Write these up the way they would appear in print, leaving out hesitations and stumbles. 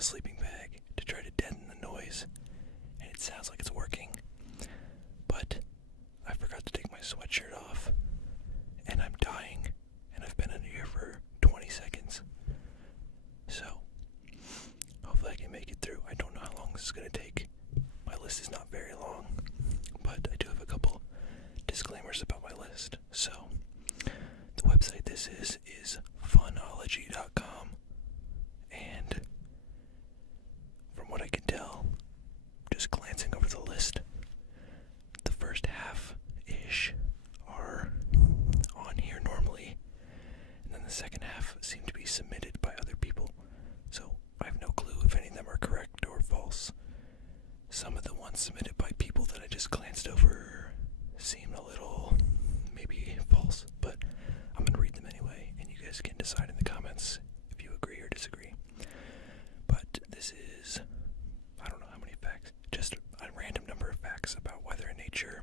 a sleeping bag to try to deaden the noise, and it sounds like it's working, but I forgot to take my sweatshirt off, and I'm dying, and I've been in here for 20 seconds. So, hopefully I can make it through. I don't know how long this is going to take. My list is not very long, but I do have a couple disclaimers about my list. So, the website this is funology.com, and from what I can tell, just glancing over the list, the first half-ish are on here normally, and then the second half seem to be submitted by other people, so I have no clue if any of them are correct or false. Some of the ones submitted by people that I just glanced over seem a little maybe false, but I'm going to read them anyway, and you guys can decide in the comments if you agree or disagree. But this is, I don't know how many facts, just a random number of facts about weather and nature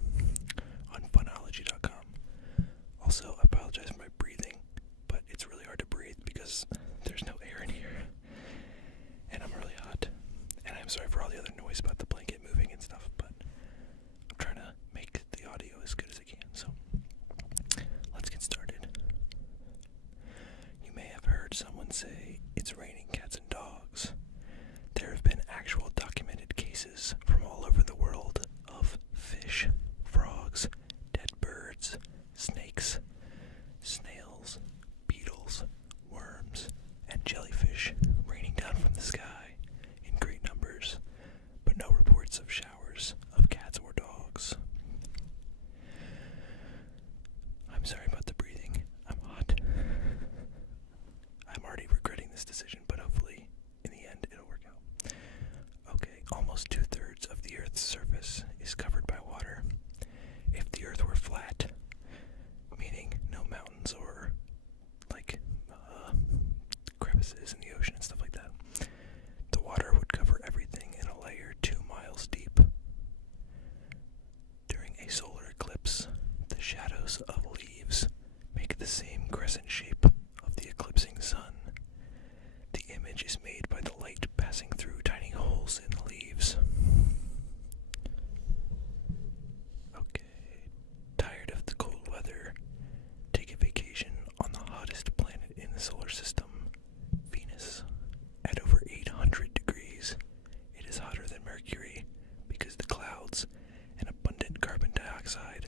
on funology.com. Also, I apologize for my breathing, but it's really hard to breathe because there's no air in here, and I'm really hot. And I'm sorry for all the other noise about the blanket moving and stuff, but I'm trying to make the audio as good as I can, so let's get started. You may have heard someone say it's raining cats and dogs. There have been actual documented cases from all over the world of fish, frogs, dead birds, snakes, snails, beetles, worms, and jellyfish raining down from the sky in great numbers, but no reports of showers of cats or dogs. I'm sorry about the breathing. I'm hot. I'm already regretting this decision, but hopefully in the end it'll work out. Okay, almost 2/3 of the Earth's surface is covered by water. If the Earth were flat, meaning no mountains or like crevices in the ocean and stuff like that, the water would cover everything in a layer 2 miles deep. During a solar eclipse, the shadows of leaves make the same crescent shape of the eclipsing sun. The image is made by the light passing through tiny holes in the leaves. Okay, tired of the cold weather? Take a vacation on the hottest planet in the solar system, Venus. At over 800 degrees, it is hotter than Mercury because the clouds and abundant carbon dioxide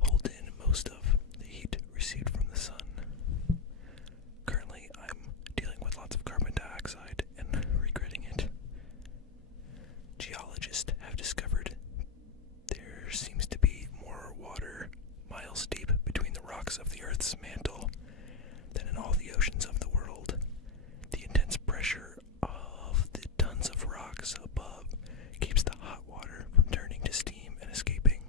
hold in most of the heat received from the sun. Currently, I'm dealing with lots of carbon dioxide and regretting it. Geologists have discovered there seems to be more water miles deep between the rocks of the Earth's mantle than in all the oceans of the world. The intense pressure of the tons of rocks above keeps the hot water from turning to steam and escaping.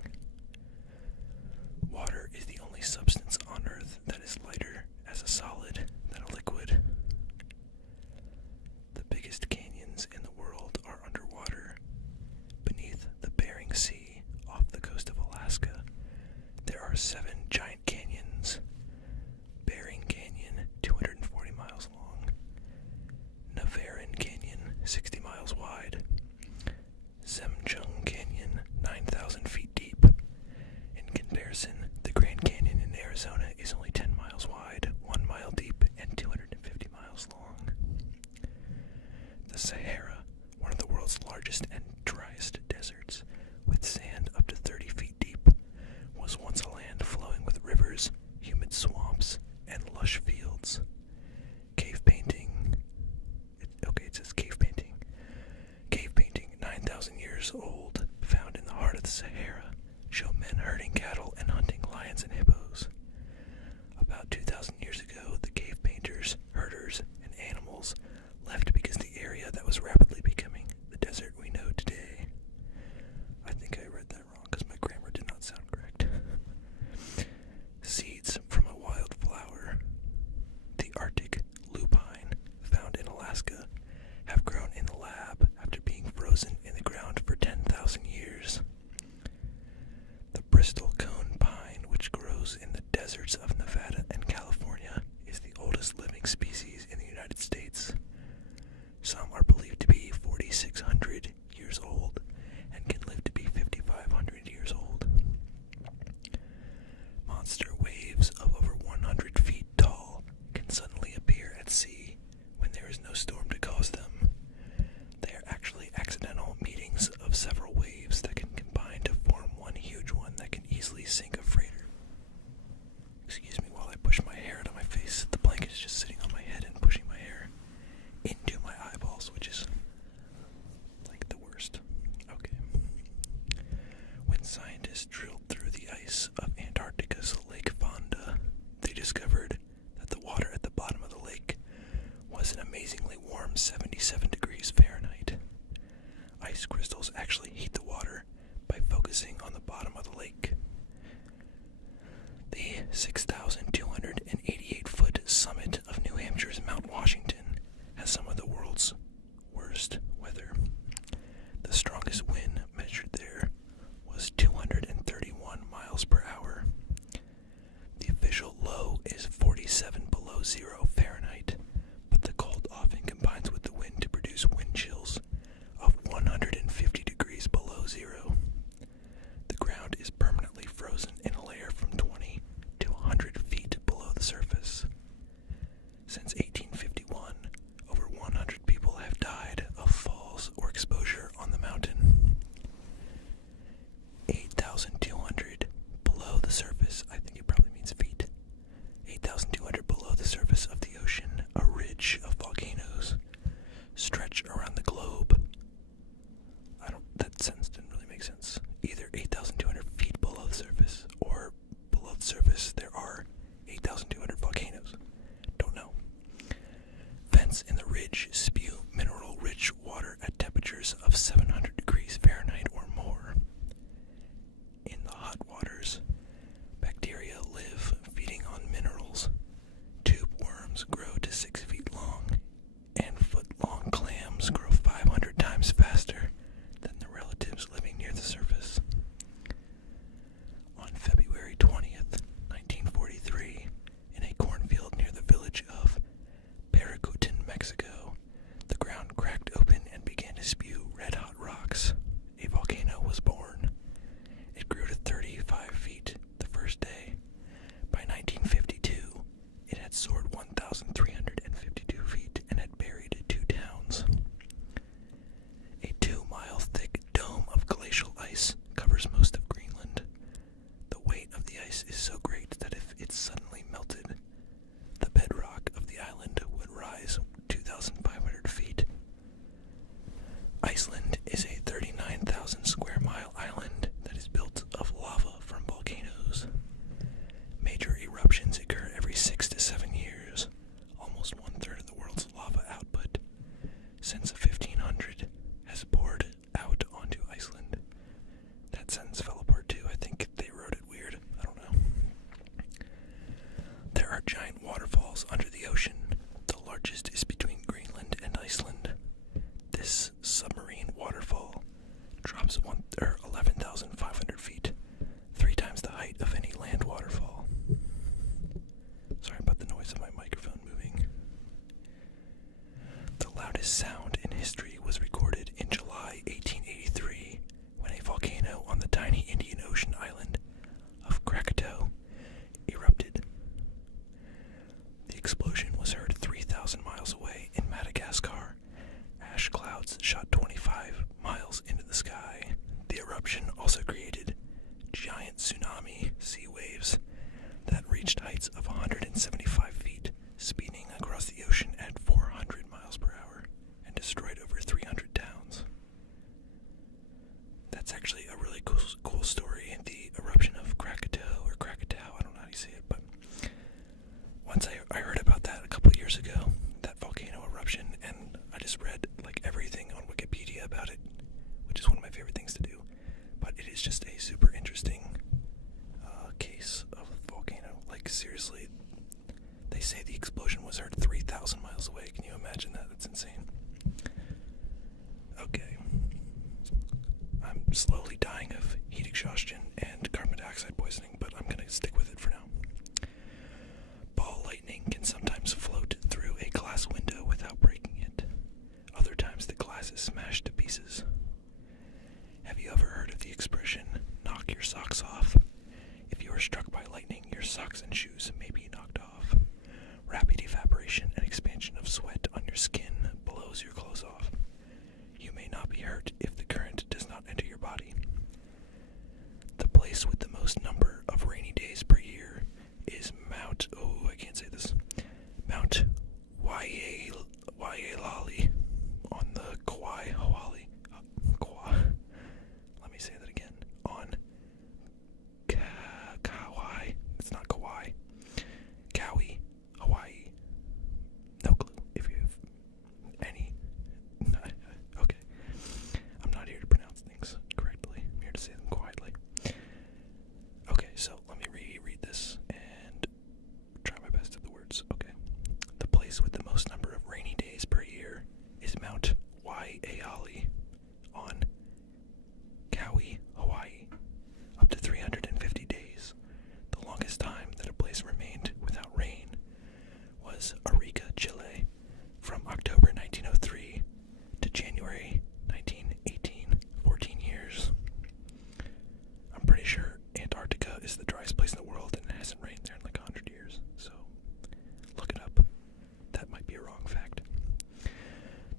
Water is the only substance on Earth that is lighter as a solid than a liquid. The biggest canyons in the world are underwater. Beneath the Bering Sea, off the coast of Alaska, there are 7 giant canyons. Bering Canyon, 240 miles long. Navarin Canyon, 60 miles wide. Semchung Canyon, 9,000 feet deep. In comparison, the Grand Canyon in Arizona is only 10 miles wide, 1 mile deep, and 250 miles long. The Sahara, one of the world's largest and driest deserts, with sand up to 30 feet deep, was once a land flowing with rivers, humid swamps, and lush fields. Cave painting. It says cave painting. Cave painting, 9,000 years old, found in the heart of the Sahara, show men herding cattle and hunting lions and hippos. About 2,000 years ago, the cave painters, herders, and animals left because the area that was rapidly becoming the desert we know today. I think I read that wrong because my grammar did not sound correct. Seeds from a wild flower. The Arctic lupine, found in Alaska, have grown in the lab after being frozen in the ground for 10,000 years. 77 degrees Fahrenheit. Ice crystals actually heat the water by focusing on the bottom of the lake. The 6,288-foot summit of New Hampshire's Mount Washington has some of the world's worst weather. The strongest wind measured there was 231 miles per hour. The official low is 47 below zero Fahrenheit, but the cold often combines with the wind to produce wind chills of 150 degrees below zero. The ground is permanently frozen in a layer from 20 to 100 feet below the surface. Since 1851, over 100 people have died of falls or exposure on the mountain. 8,200 below the surface, I think it probably means feet. 8,200 below the surface of the ocean, a ridge of volcanoes stretch around the globe. That sentence didn't really make sense. Either 8,200 feet below the surface, or below the surface there are 8,200 volcanoes. Don't know. Vents in the ridge spew mineral-rich water at temperatures of 700 degrees Fahrenheit or more. In the hot waters, bacteria live feeding on minerals. Tube worms grow to 6 feet long, and foot-long clams grow 500 times faster than the relatives living near the surface. On February 20th, 1943, in a cornfield near the village of Paracutin, Mexico, the ground cracked open and began to spew red-hot rocks. A volcano was born. It grew to 35 feet the first day. By 1952, it had soared 1,352 feet and had buried 2 towns. A 2-mile-thick dome of glacial ice covers most of Greenland. The weight of the ice is so great that if it suddenly melted, the bedrock of the island would rise 2,500 feet. Iceland is a 39,000 square mile island that is built of lava from volcanoes. Major eruptions occur every 6 to 7 years, almost 1/3 of the world's lava output since 1500 has poured out onto Iceland. That sentence fell apart too. I think they wrote it weird. I don't know. There are giant waterfalls under the ocean. The largest is between Greenland and Iceland. This submarine waterfall drops 11,500 feet, 3 times the height of any land waterfall. Sorry about the noise of my microphone moving. The loudest sound in history was recorded in July 1883 when a volcano on the tiny Indian Ocean island of Krakatoa erupted. The explosion was heard 3,000 miles away in Madagascar. Ash clouds shot 25 miles into the sky. The eruption also created giant tsunami sea waves that reached heights of 175 feet, speeding across the ocean at 400 miles per hour and is Mount Waialeala on Kauai, Hawaii. Up to 350 days. The longest time that a place remained without rain was Arica, Chile, from October 1903 to January 1918, 14 years. I'm pretty sure Antarctica is the driest place in the world and it hasn't rained there in like 100 years, so look it up. That might be a wrong fact.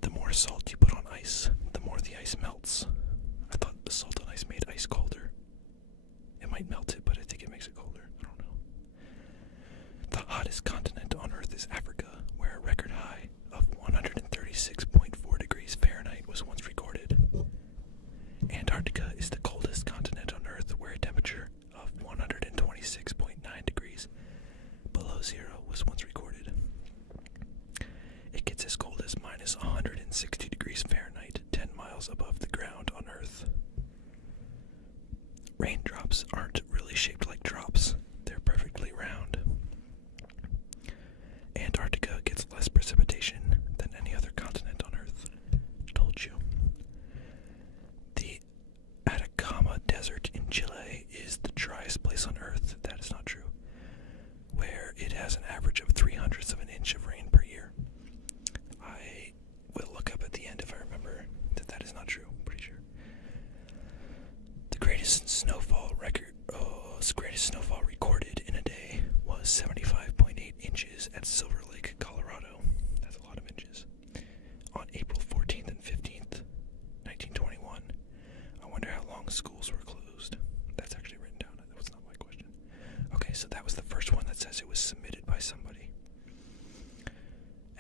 The more salt you put on ice, the more the ice melts. I thought the salt on ice made ice colder. It might melt it, but I think it makes it colder. I don't know. The hottest continent on Earth is Africa, where a record high of 136.4 degrees Fahrenheit was once recorded. Antarctica is the coldest continent on Earth, where a temperature of 126.9 degrees below zero was once recorded. It gets as cold as minus 160 degrees Fahrenheit, 10 miles above the ground on Earth. Raindrops aren't really shaped like drops. They're perfectly round. Antarctica gets less precipitation than any other continent on Earth. Told you. The Atacama Desert in Chile is the driest place on Earth. That is not true. Where it has an average of 0.03 of an inch of rain per year. I will look up at the end if I remember that is not true. I'm pretty sure. The greatest snowfall recorded in a day was 75.8 inches at Silver Lake, Colorado. That's a lot of inches. On April 14th and 15th, 1921. I wonder how long schools were closed. That's actually written down. That was not my question. Okay, so that was the first one that says it was submitted by somebody.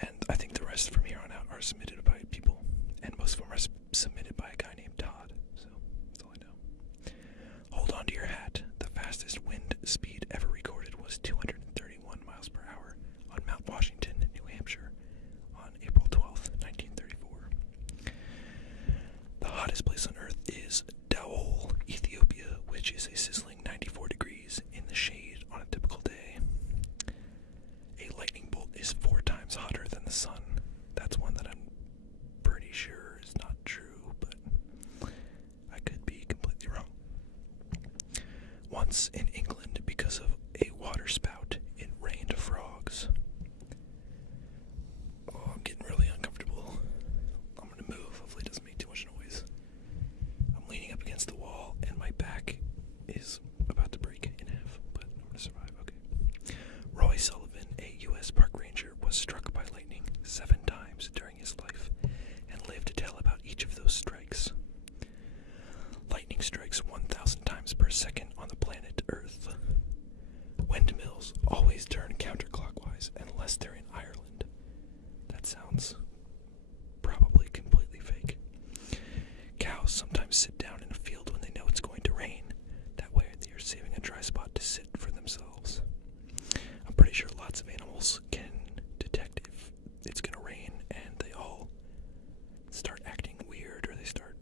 And I think the rest from here on out are submitted by people. And most of them are submitted by a guy named Todd. So, that's all I know. Hold on to your hat. The fastest wind speed ever recorded was 231 miles per hour on Mount Washington, New Hampshire, on April 12th, 1934. The hottest place on Earth is Daol, Ethiopia, which is a sizzling 94 degrees in the shade on a typical day. A lightning bolt is 4 times hotter than the sun. That's one that I'm pretty sure is not true, but I could be completely wrong. Once in England, because of a water spout, it rained frogs. Oh, I'm getting really uncomfortable. I'm gonna move. Hopefully it doesn't make too much noise. I'm leaning up against the wall, and my back is about to break in half, but I'm gonna survive. Okay. Roy Sullivan, a U.S. park ranger, was struck by lightning 7 times during his life and lived to tell about each of those strikes. Lightning strikes 1,000 times per second on the planet Earth. Windmills always turn counterclockwise unless they're in Ireland. That sounds probably completely fake. Cows sometimes sit down in a field when they know it's going to rain. That way they are saving a dry spot to sit for themselves. I'm pretty sure lots of animals can detect if it's going to rain and they all start acting weird or they start,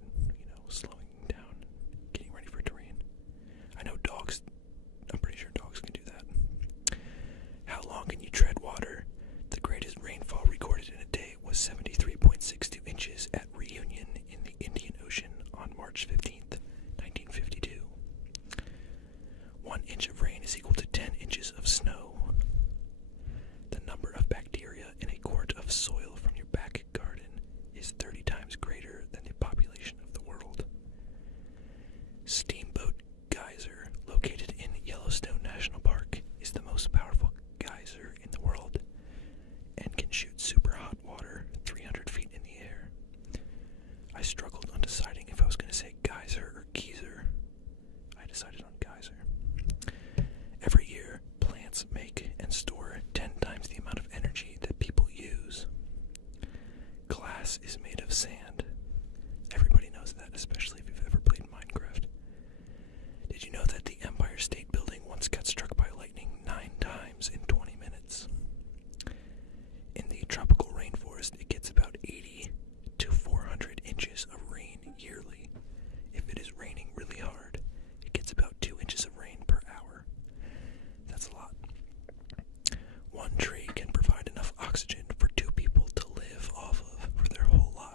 slowing down, getting ready for it to rain. I know dogs, I'm pretty sure dogs can do that. How long can you tread water? The greatest rainfall recorded in a day was 73.62 inches at Reunion in the Indian Ocean on March 15th, 1952. 1 inch of rain is equal to 10 inches of snow. The number of bacteria in a quart of soil from your back garden is 30 times greater than the population of the world. Steamboat Geyser, located in Yellowstone National Park, is the most powerful geyser in the world and can shoot super hot water 300 feet in the air. I struggled on deciding if I was going to say geyser or geyser. I decided on geyser. Every year, plants make and store 10 times the amount of energy that people use. Glass is made of sand. Everybody knows that, especially if you've ever played Minecraft. Did you know that the Empire State Building once got struck by lightning 9 times in 20 minutes? In the tropical rainforest, it gets about 80 to 400 inches of rain yearly. If it is raining really hard, it gets about 2 inches of rain per hour. That's a lot. 1 tree can provide enough oxygen for 2 people to live off of for their whole lives.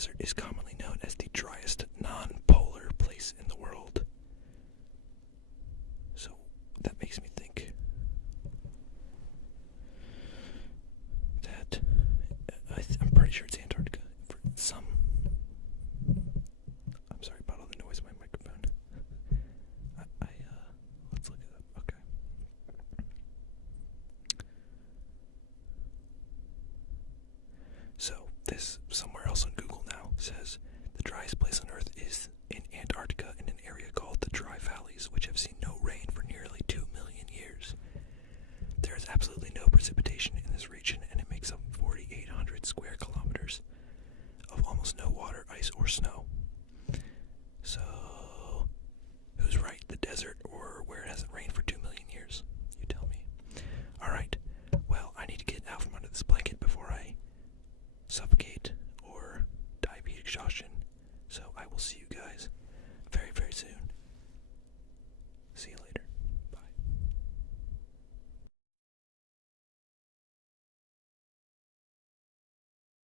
Desert is commonly known as the driest non-polar place in the world. So that makes me think that I'm pretty sure it's Antarctica. For some, I'm sorry about all the noise in my microphone. Let's look it up. Okay. So this somewhere else on Google now says the driest place on Earth is in Antarctica in an area called the Dry Valleys, which have seen no rain for nearly 2 million years. There is absolutely no precipitation in this region, and it makes up 4,800 square kilometers of almost no water, ice, or snow.